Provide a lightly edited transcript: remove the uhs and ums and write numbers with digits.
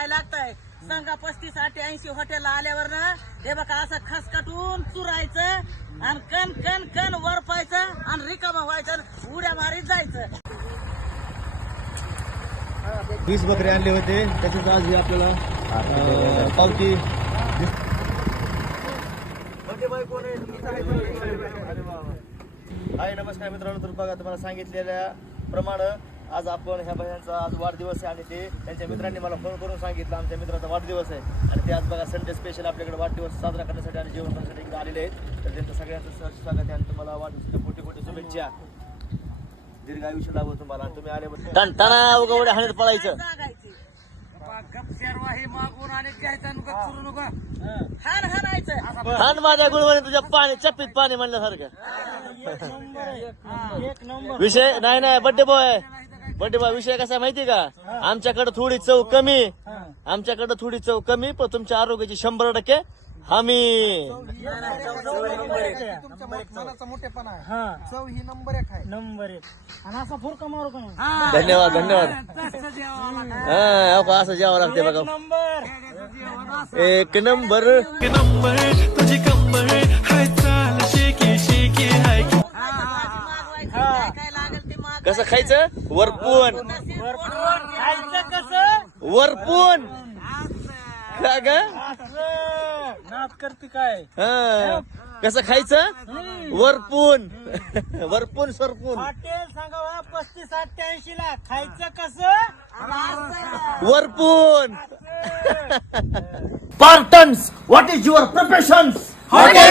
व्हायला लागतंय. संघा 35-80 हॉटेलला आल्यावर ना हे बघा असं खसकटून चुरायचं आणि कण कण कण वरपायचं आणि रिकामा व्हायचं, उड्या मारीत जायचं. 20 बकरे आणले होते, त्याच्यात आज आपल्याला पावती. हाय नमस्कार मित्रांनो, तर बघा तुम्हाला सांगितलेल्या प्रमाणे आज आपण ह्या बायांचा आज वाढदिवस आहे आणि ते त्यांच्या मित्रांनी मला फोन करून सांगितलं आमच्या मित्राचा वाढदिवस आहे आणि ते आज बघा संडे स्पेशल आपल्याकडे वाढदिवस साजरा करण्यासाठी आणि जेवण करण्यासाठी इकडे आलेले आहेत. तर त्यांचं सगळ्यांचं स्वागत आहे आणि तुम्हाला वाढदिवसाच्या कोटी कोटी शुभेच्छा. दीर्घ आयुष्य लाभो तुम्हाला. आणि तुम्ही आले टणटणा उगवड्या हाणत पळायचं. मागून आणि घ्यायचा नुका चुरू नका, हान हाणायचं. हान माझ्या गुळवणी तुझ्या पाणी चप्पीत पाणी म्हणल्यासारखं. विषय नाही बड्डे बॉय विषय कसा माहिती का, आमच्याकडे थोडी चव कमी पण तुमच्या आरोग्याची 100% हमी. धन्यवाद असं जेवावं लागते बघा. एक नंबर तुझी कंबर कसं खायचं वरपून का ग नाद करते काय. कसं खायचं वरपून सरपून. हॉटेल सांगा 35-80 ला खायचं कसं वरपून. Spartans, what is your professions? Hotel